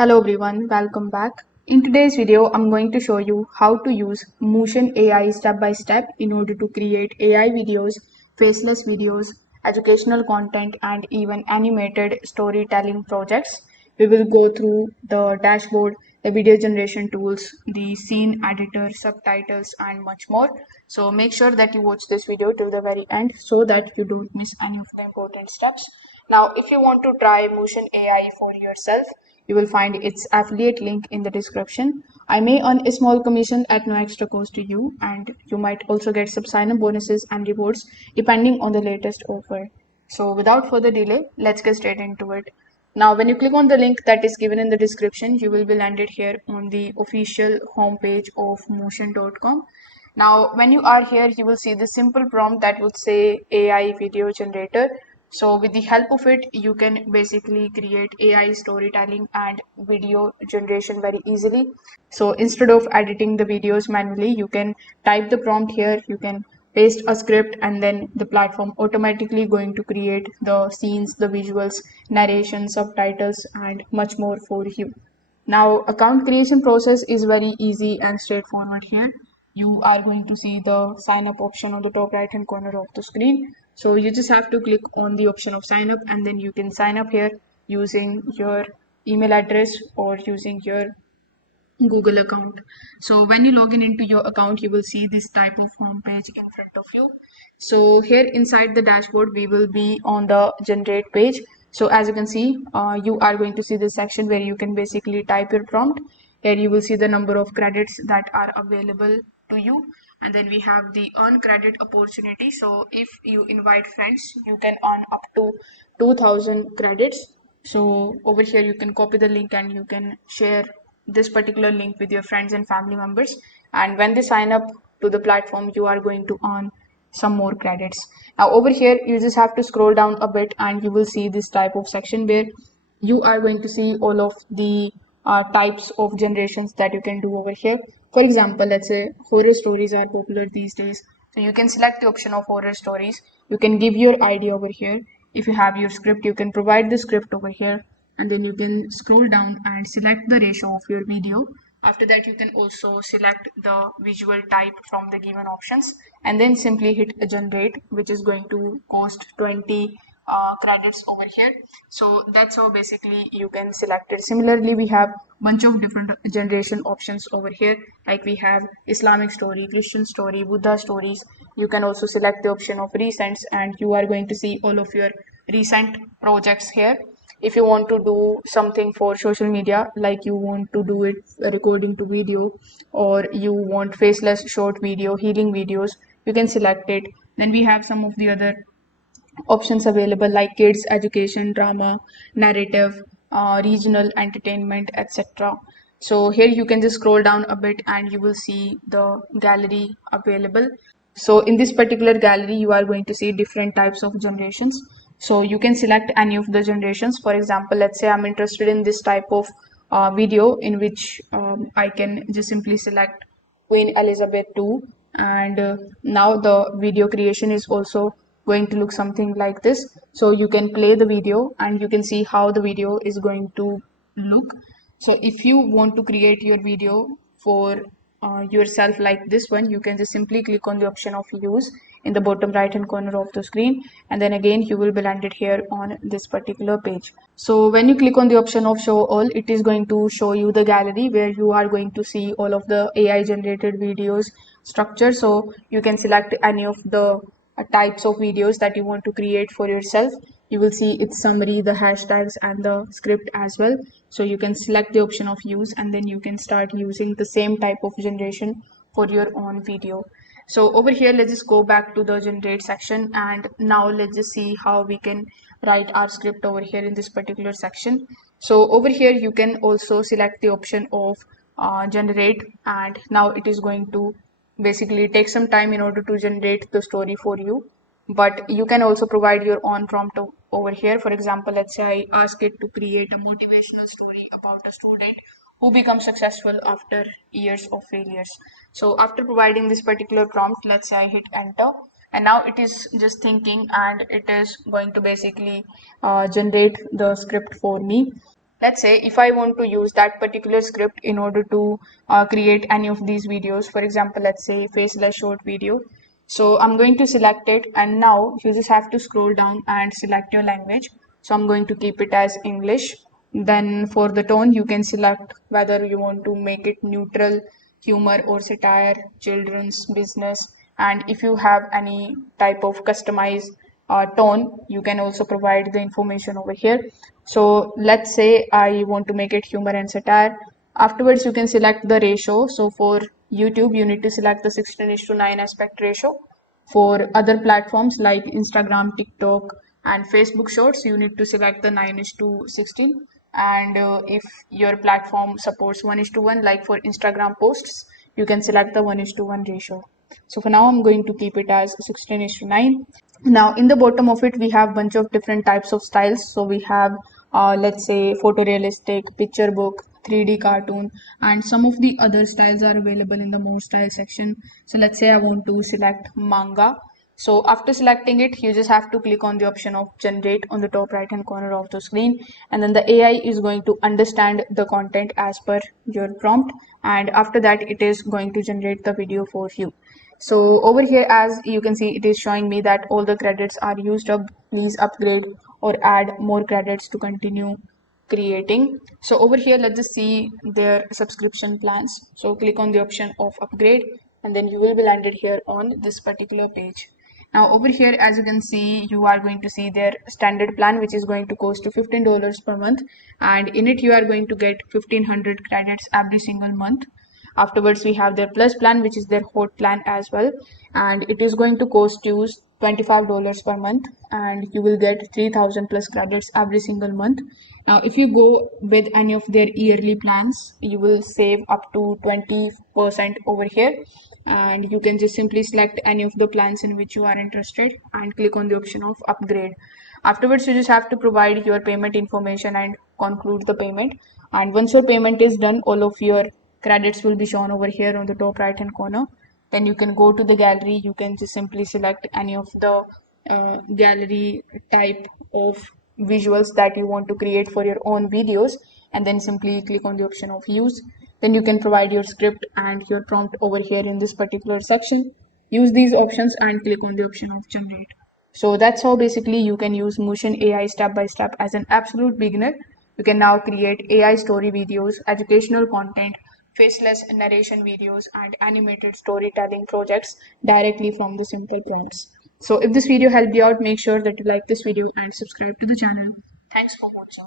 Hello everyone, welcome back. In today's video, I'm going to show you how to use Mootion AI step by step in order to create AI videos, faceless videos, educational content, and even animated storytelling projects. We will go through the dashboard, the video generation tools, the scene editor, subtitles, and much more. So make sure that you watch this video till the very end so that you don't miss any of the important steps. Now, if you want to try Mootion AI for yourself, you will find its affiliate link in the description. I may earn a small commission at no extra cost to you, and you might also get some sign-up bonuses and rewards depending on the latest offer. So without further delay, let's get straight into it. Now, when you click on the link that is given in the description, you will be landed here on the official homepage of Mootion.com. Now, when you are here, you will see the simple prompt that would say AI video generator. So with the help of it, you can basically create AI storytelling and video generation very easily. So instead of editing the videos manually, you can type the prompt here, you can paste a script, and then the platform automatically going to create the scenes, the visuals, narration, subtitles, and much more for you. Now, account creation process is very easy and straightforward here. You are going to see the sign up option on the top right hand corner of the screen. So you just have to click on the option of sign up, and then you can sign up here using your email address or using your Google account. So when you log in into your account, you will see this type of home page in front of you. So here inside the dashboard, we will be on the generate page. So as you can see, you are going to see this section where you can basically type your prompt. Here you will see the number of credits that are available to you. And then we have the earn credit opportunity. So if you invite friends, you can earn up to 2000 credits. So over here, you can copy the link and you can share this particular link with your friends and family members, and when they sign up to the platform, you are going to earn some more credits. Now over here, you just have to scroll down a bit and you will see this type of section where you are going to see all of the types of generations that you can do over here. For example, let's say horror stories are popular these days, so you can select the option of horror stories. You can give your idea over here. If you have your script, you can provide the script over here, and then you can scroll down and select the ratio of your video. After that, you can also select the visual type from the given options, and then simply hit generate, which is going to cost 20 credits over here. So that's how basically you can select it. Similarly, we have bunch of different generation options over here, like we have Islamic story, Christian story, Buddha stories. You can also select the option of recents, and you are going to see all of your recent projects here. If you want to do something for social media, like you want to do it recording to video, or you want faceless short video, healing videos, you can select it. Then we have some of the other options available, like kids education, drama, narrative, regional entertainment, etc. So here you can just scroll down a bit and you will see the gallery available. So in this particular gallery, you are going to see different types of generations. So you can select any of the generations. For example, let's say I'm interested in this type of video in which I can just simply select Queen Elizabeth II, and now the video creation is also going to look something like this. So you can play the video and you can see how the video is going to look. So if you want to create your video for yourself like this one, you can just simply click on the option of use in the bottom right hand corner of the screen, and then again you will be landed here on this particular page. So when you click on the option of show all, it is going to show you the gallery where you are going to see all of the AI generated videos structure. So you can select any of the types of videos that you want to create for yourself. You will see its summary, the hashtags, and the script as well. So you can select the option of use, and then you can start using the same type of generation for your own video. So over here, let's just go back to the generate section, and now let's just see how we can write our script over here in this particular section. So over here, you can also select the option of generate, and now it is going to basically take some time in order to generate the story for you. But you can also provide your own prompt over here. For example, let's say I ask it to create a motivational story about a student who becomes successful after years of failures. So after providing this particular prompt, let's say I hit enter, and now it is just thinking and it is going to basically generate the script for me. let's say if I want to use that particular script in order to create any of these videos, for example, let's say faceless short video. So I'm going to select it, and now you just have to scroll down and select your language. So I'm going to keep it as English. Then for the tone, you can select whether you want to make it neutral, humor or satire, children's, business, and if you have any type of customized tone, you can also provide the information over here. So let's say I want to make it humor and satire. Afterwards, you can select the ratio. So for YouTube, you need to select the 16:9 aspect ratio. For other platforms like Instagram, TikTok, and Facebook Shorts, you need to select the 9:16. And if your platform supports 1:1, like for Instagram posts, you can select the 1:1 ratio. So for now, I'm going to keep it as 16:9. Now in the bottom of it, we have bunch of different types of styles. So we have let's say photorealistic, picture book, 3D cartoon, and some of the other styles are available in the more style section. So let's say I want to select manga. So after selecting it, you just have to click on the option of generate on the top right hand corner of the screen, and then the AI is going to understand the content as per your prompt, and after that it is going to generate the video for you. So over here, as you can see, it is showing me that all the credits are used up. Please upgrade or add more credits to continue creating. So over here, let's just see their subscription plans. So click on the option of upgrade, and then you will be landed here on this particular page. Now over here, as you can see, you are going to see their standard plan, which is going to cost you $15 per month, and in it you are going to get 1500 credits every single month. Afterwards, we have their plus plan, which is their hot plan as well, and it is going to cost you $25 per month, and you will get 3000 plus credits every single month. Now if you go with any of their yearly plans, you will save up to 20% over here, and you can just simply select any of the plans in which you are interested and click on the option of upgrade. Afterwards, you just have to provide your payment information and conclude the payment, and once your payment is done, all of your credits will be shown over here on the top right hand corner. Then you can go to the gallery. You can just simply select any of the gallery type of visuals that you want to create for your own videos, and then simply click on the option of use. Then you can provide your script and your prompt over here in this particular section. Use these options and click on the option of generate. So that's how basically you can use Mootion AI step by step as an absolute beginner. You can now create AI story videos, educational content, faceless narration videos, and animated storytelling projects directly from the simple prompts. So if this video helped you out, make sure that you like this video and subscribe to the channel. Thanks for watching.